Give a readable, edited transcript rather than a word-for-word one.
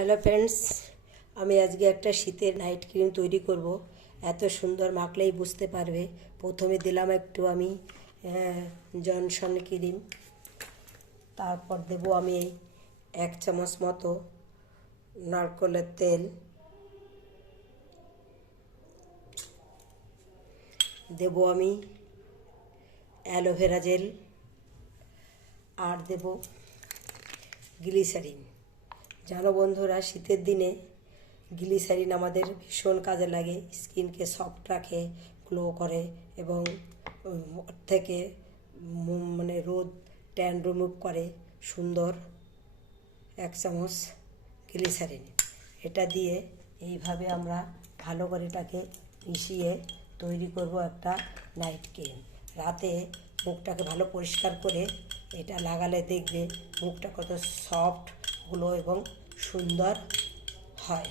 Hello friends, আমি আজকে একটা শীতের নাইট ক্রিম তৈরি করব। এত সুন্দর মাখলেই বুঝতে পারবে। প্রথমে দিলাম একটু আমি জনসন ক্রিম, তারপর দেব আমি 1 চামচ মতো নারকেলের তেল, দেব আমি অ্যালোভেরা জেল, আর দেব গ্লিসারিন। জানো বন্ধুরা, শীতের দিনে গ্লিসারিন আমাদের ভীষণ কাজে লাগে। স্কিনকে সফট রাখে, গ্লো করে এবং থেকে রোদ ট্যান রিমুভ করে। সুন্দর 1 চামচ গ্লিসারিন, এটা দিয়ে এইভাবে আমরা ভালো করে এটাকে মিশিয়ে তৈরি করব একটা নাইট ক্রিম। রাতে মুখটাকে ভালো পরিষ্কার করে এটা লাগালে দেখবে মুখটা কত সফট, গ্লো এবং সুন্দর হয়।